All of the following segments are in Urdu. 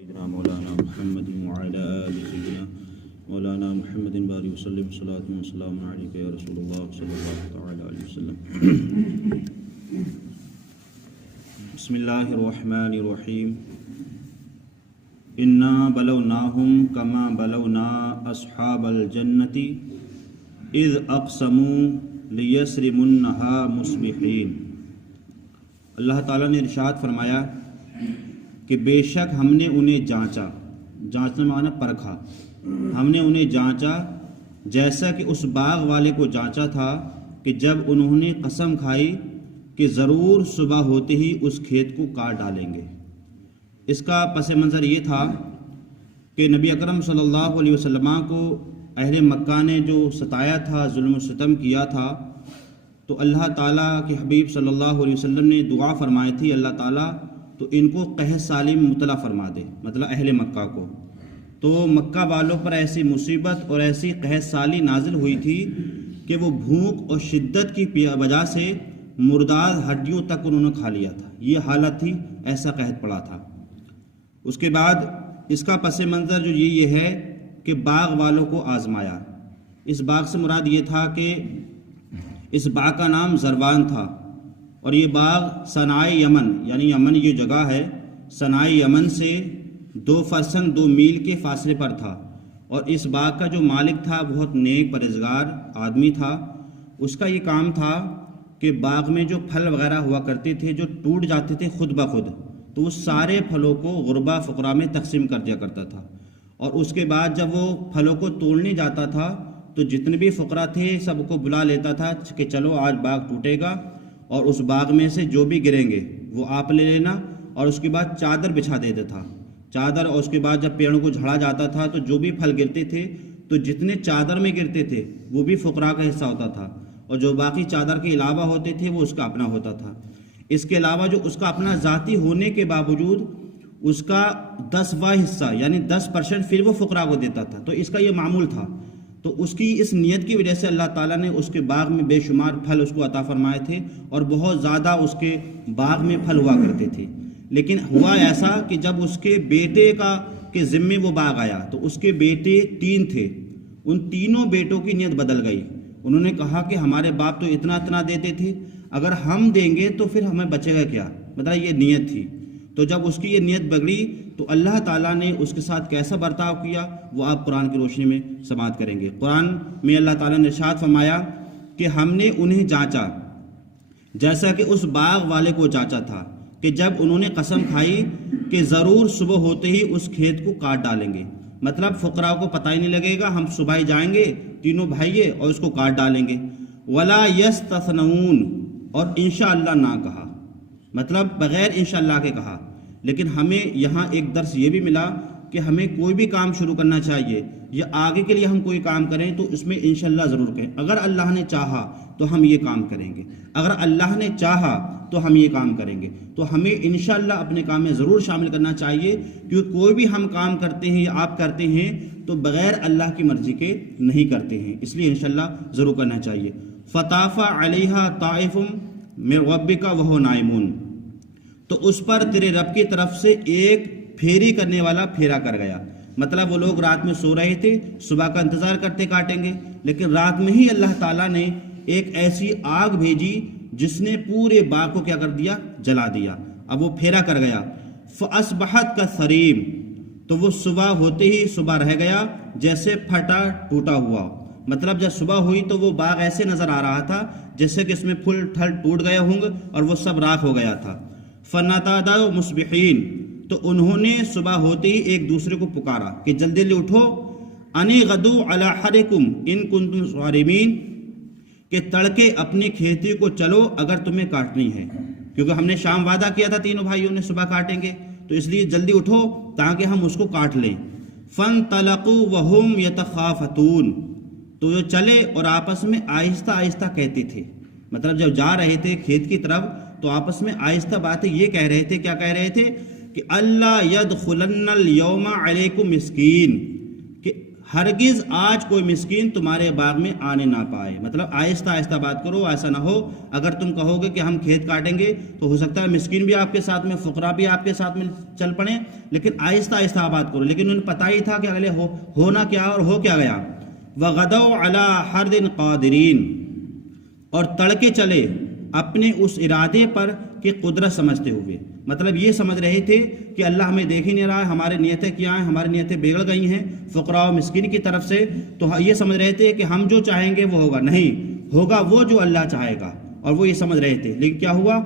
سيدنا مولانا محمد وعلى آل سيدنا مولانا محمد بارك وسلم صلاة وسلام عليك يا رسول الله صلى الله تعالى عليه وسلم. بسم الله الرحمن الرحيم. إنا بلوناهم كما بلونا أصحاب الجنة إذ أقسموا ليسرمنها مصبحين. اللہ تعالیٰ نے ارشاد فرمایا کہ بے شک ہم نے انہیں جانچنا معنی پرکھا، ہم نے انہیں جانچا جیسا کہ اس باغ والے کو جانچا تھا کہ جب انہوں نے قسم کھائی کہ ضرور صبح ہوتے ہی اس کھیت کو کاٹ ڈالیں گے. اس کا پس منظر یہ تھا کہ نبی اکرم صلی اللہ علیہ وسلم کو اہل مکہ نے جو ستایا تھا، ظلم و ستم کیا تھا، تو اللہ تعالیٰ کے حبیب صلی اللہ علیہ وسلم نے دعا فرمائی تھی اللہ تعالیٰ تو ان کو قحط سالی میں مبتلا فرما دے، مطلب اہل مکہ کو. تو مکہ والوں پر ایسی مصیبت اور ایسی قحط سالی نازل ہوئی تھی کہ وہ بھوک اور شدت کی وجہ سے مردار ہڈیوں تک انہوں نے کھا لیا تھا. یہ حالت تھی، ایسا قحط پڑا تھا. اس کے بعد اس کا پس منظر جو یہ ہے کہ باغ والوں کو آزمایا. اس باغ سے مراد یہ تھا کہ اس باغ کا نام زروان تھا، اور یہ باغ صنعاء یمن، یعنی یمن یہ جگہ ہے، صنعاء یمن سے 2 میل کے فاصلے پر تھا. اور اس باغ کا جو مالک تھا بہت نیک پرہیزگار آدمی تھا. اس کا یہ کام تھا کہ باغ میں جو پھل وغیرہ ہوا کرتے تھے جو ٹوٹ جاتے تھے خود بخود، تو وہ سارے پھلوں کو غربا فقراء میں تقسیم کر دیا کرتا تھا. اور اس کے بعد جب وہ پھلوں کو توڑنے جاتا تھا تو جتنے بھی فقراء تھے سب کو بلا لیتا تھا کہ چلو آج باغ ٹوٹے گا اور اس باغ میں سے جو بھی گریں گے وہ آپ لے لینا. اور اس کے بعد چادر بچھا دیتا تھا، چادر. اور اس کے بعد جب پیڑوں کو جھاڑا جاتا تھا تو جو بھی پھل گرتے تھے تو جتنے چادر میں گرتے تھے وہ بھی فقراء کا حصہ ہوتا تھا، اور جو باقی چادر کے علاوہ ہوتے تھے وہ اس کا اپنا ہوتا تھا. اس کے علاوہ جو اس کا اپنا ذاتی ہونے کے باوجود اس کا 10واں حصہ یعنی 10% پھر وہ فقراء کو دیتا تھا. تو اس کا یہ معمول تھا. تو اس کی اس نیت کی وجہ سے اللہ تعالیٰ نے اس کے باغ میں بے شمار پھل اس کو عطا فرمائے تھے، اور بہت زیادہ اس کے باغ میں پھل ہوا کرتے تھے. لیکن ہوا ایسا کہ جب اس کے بیٹے کے ذمے وہ باغ آیا تو اس کے بیٹے 3 تھے. ان تینوں بیٹوں کی نیت بدل گئی. انہوں نے کہا کہ ہمارے باپ تو اتنا دیتے تھے، اگر ہم دیں گے تو پھر ہمیں بچے گا کیا؟ مطلب یہ نیت تھی. تو جب اس کی یہ نیت بگڑی تو اللہ تعالیٰ نے اس کے ساتھ کیسا برتاؤ کیا وہ آپ قرآن کی روشنی میں سماعت کریں گے. قرآن میں اللہ تعالیٰ نے ارشاد فرمایا کہ ہم نے انہیں جانچا جیسا کہ اس باغ والے کو جانچا تھا کہ جب انہوں نے قسم کھائی کہ ضرور صبح ہوتے ہی اس کھیت کو کاٹ ڈالیں گے. مطلب فقراء کو پتہ ہی نہیں لگے گا، ہم صبح ہی جائیں گے تینوں بھائیے اور اس کو کاٹ ڈالیں گے. ولا یستثنون، اور انشاءاللہ نہ کہا، مطلب بغیر انشاءاللہ کے کہا. لیکن ہمیں یہاں ایک درس یہ بھی ملا کہ ہمیں کوئی بھی کام شروع کرنا چاہیے یا آگے کے لیے ہم کوئی کام کریں تو اس میں انشاءاللہ ضرور کہیں. اگر اللہ نے چاہا تو ہم یہ کام کریں گے، اگر اللہ نے چاہا تو ہم یہ کام کریں گے. تو ہمیں انشاءاللہ اپنے کام میں ضرور شامل کرنا چاہیے، کیونکہ کوئی بھی ہم کام کرتے ہیں یا آپ کرتے ہیں تو بغیر اللہ کی مرضی کے نہیں کرتے ہیں، اس لیے انشاءاللہ ضرور کرنا چاہیے. فطاف علیہا طائف من ربک وہو نائمون، تو اس پر تیرے رب کی طرف سے ایک پھیری کرنے والا پھیرا کر گیا. مطلب وہ لوگ رات میں سو رہے تھے، صبح کا انتظار کرتے کاٹیں گے، لیکن رات میں ہی اللہ تعالیٰ نے ایک ایسی آگ بھیجی جس نے پورے باغ کو کیا کر دیا؟ جلا دیا. اب وہ پھیرا کر گیا. فَأَصْبَحَتْ كَالصَّرِيمِ، تو وہ صبح ہوتے ہی صبح رہ گیا جیسے پھٹا ٹوٹا ہوا. مطلب جب صبح ہوئی تو وہ باغ ایسے نظر آ رہا تھا جیسے کہ اس میں پھل ٹھل ٹوٹ گئے ہوں گے اور وہ سب راکھ ہو گیا تھا. فَنَادَوْا مُصْبِحِينَ، تو انہوں نے صبح ہوتے ہی ایک دوسرے کو پکارا کہ جلدی جلدی اٹھو. أَنِ غَدُوا عَلَىٰ حَرِكُمْ إِن كُنتُمْ صَارِمِينَ، کہ تڑکے اپنی کھیتی کو چلو اگر تمہیں کاٹنی ہے، کیونکہ ہم نے شام وعدہ کیا تھا تینوں بھائیوں نے صبح کاٹیں گے، تو اس لیے جلدی اٹھو تاکہ ہم اس کو کاٹ لیں. فَانْطَلَقُوا وَهُمْ يَتَخَافَتُونَ، تو وہ چلے اور آپس میں آہستہ آہستہ کہتے تھے. مطلب جب جا رہے تھے کھیت کی طرف تو آپس میں آہستہ باتیں یہ کہہ رہے تھے. کیا کہہ رہے تھے؟ کہ اللہ يَدْخُلَنَّ الْيَوْمَ عَلَيْكُمْ مِسْكِينٌ، کہ ہرگز آج کوئی مسکین تمہارے باغ میں آنے نہ پائے. مطلب آہستہ آہستہ بات کرو، ایسا نہ ہو اگر تم کہو گے کہ ہم کھیت کاٹیں گے تو ہو سکتا ہے مسکین بھی آپ کے ساتھ میں، فقراء بھی آپ کے ساتھ میں چل پڑیں، لیکن آہستہ آہستہ بات کرو. لیکن انہیں پتہ ہی تھا کہ اگلے ہونا کیا اور ہو کیا گیا. وَغَدَوْا عَلَىٰ حَرْدٍ قَادِرِينَ، اور تڑکے چلے اپنے اس ارادے پر کہ قدرت سمجھتے ہوئے. مطلب یہ سمجھ رہے تھے کہ اللہ ہمیں دیکھ ہی نہیں رہا ہے، ہماری نیتیں کیا ہیں، ہماری نیتیں بگڑ گئی ہیں فقراء و مسکین کی طرف سے، تو یہ سمجھ رہے تھے کہ ہم جو چاہیں گے وہ ہوگا. نہیں ہوگا وہ جو اللہ چاہے گا، اور وہ یہ سمجھ رہے تھے. لیکن کیا ہوا؟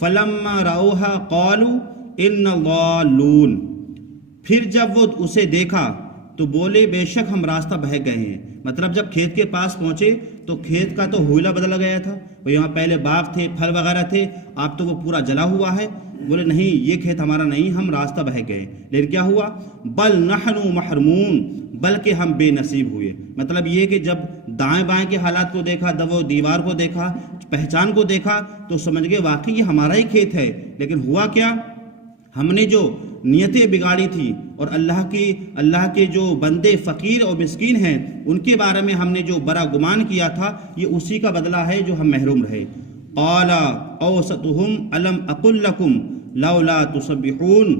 فَلَمَّا رَأَوْهَا قَالُوا إِنَّ ضَالُّونَ، پھر جب وہ اسے دیکھا تو بولے بے شک ہم راستہ بہک گئے ہیں. مطلب جب کھیت کے پاس پہنچے تو کھیت کا تو ہوئلا بدلا گیا تھا، یہاں پہلے باغ تھے، پھل وغیرہ تھے، اب تو وہ پورا جلا ہوا ہے. بولے نہیں یہ کھیت ہمارا نہیں، ہم راستہ بہک گئے. لیکن کیا ہوا؟ بل نحن محرومون، بلکہ ہم بے نصیب ہوئے. مطلب یہ کہ جب دائیں بائیں کے حالات کو دیکھا، جب وہ دیوار کو دیکھا، پہچان کو دیکھا، تو سمجھ گئے واقعی یہ ہمارا ہی کھیت ہے. لیکن ہوا کیا؟ ہم نے جو نیتیں بگاڑی تھی اور اللہ کے جو بندے فقیر اور مسکین ہیں ان کے بارے میں ہم نے جو برا گمان کیا تھا، یہ اسی کا بدلہ ہے جو ہم محروم رہے. قال اوسطهم الم اقل لکم لولا تسبحون،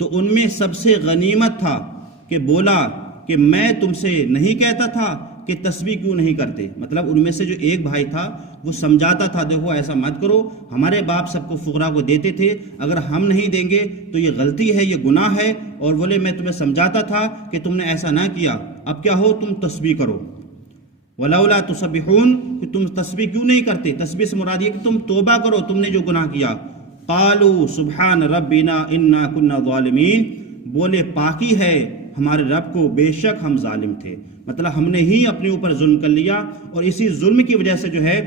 تو ان میں سب سے غنیمت تھا کہ بولا کہ میں تم سے نہیں کہتا تھا کہ تسبیح کیوں نہیں کرتے. مطلب ان میں سے جو ایک بھائی تھا وہ سمجھاتا تھا دیکھو ایسا مت کرو، ہمارے باپ سب کو فقراء کو دیتے تھے، اگر ہم نہیں دیں گے تو یہ غلطی ہے، یہ گناہ ہے. اور بولے میں تمہیں سمجھاتا تھا کہ تم نے ایسا نہ کیا، اب کیا ہو تم تسبیح کرو. ولولا تسبحون، کہ تم تسبیح کیوں نہیں کرتے. تسبیح سے مراد یہ کہ تم توبہ کرو تم نے جو گناہ کیا. قالوا سبحان ربنا انا كنا ظالمین، بولے پاکی ہے ہمارے رب کو، بے شک ہم ظالم تھے. مطلب ہم نے ہی اپنے اوپر ظلم کر لیا، اور اسی ظلم کی وجہ سے جو ہے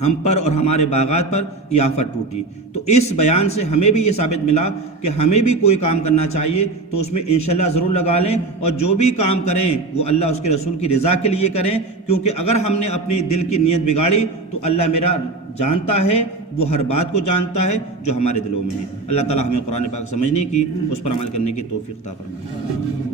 ہم پر اور ہمارے باغات پر یہ آفت ٹوٹی. تو اس بیان سے ہمیں بھی یہ ثابت ملا کہ ہمیں بھی کوئی کام کرنا چاہیے تو اس میں انشاءاللہ ضرور لگا لیں، اور جو بھی کام کریں وہ اللہ اس کے رسول کی رضا کے لیے کریں. کیونکہ اگر ہم نے اپنی دل کی نیت بگاڑی تو اللہ میرا جانتا ہے، وہ ہر بات کو جانتا ہے جو ہمارے دلوں میں ہے. اللہ تعالی ہمیں قرآن پاک سمجھنے کی، اس پر عمل کرنے کی توفیق عطا فرمائے.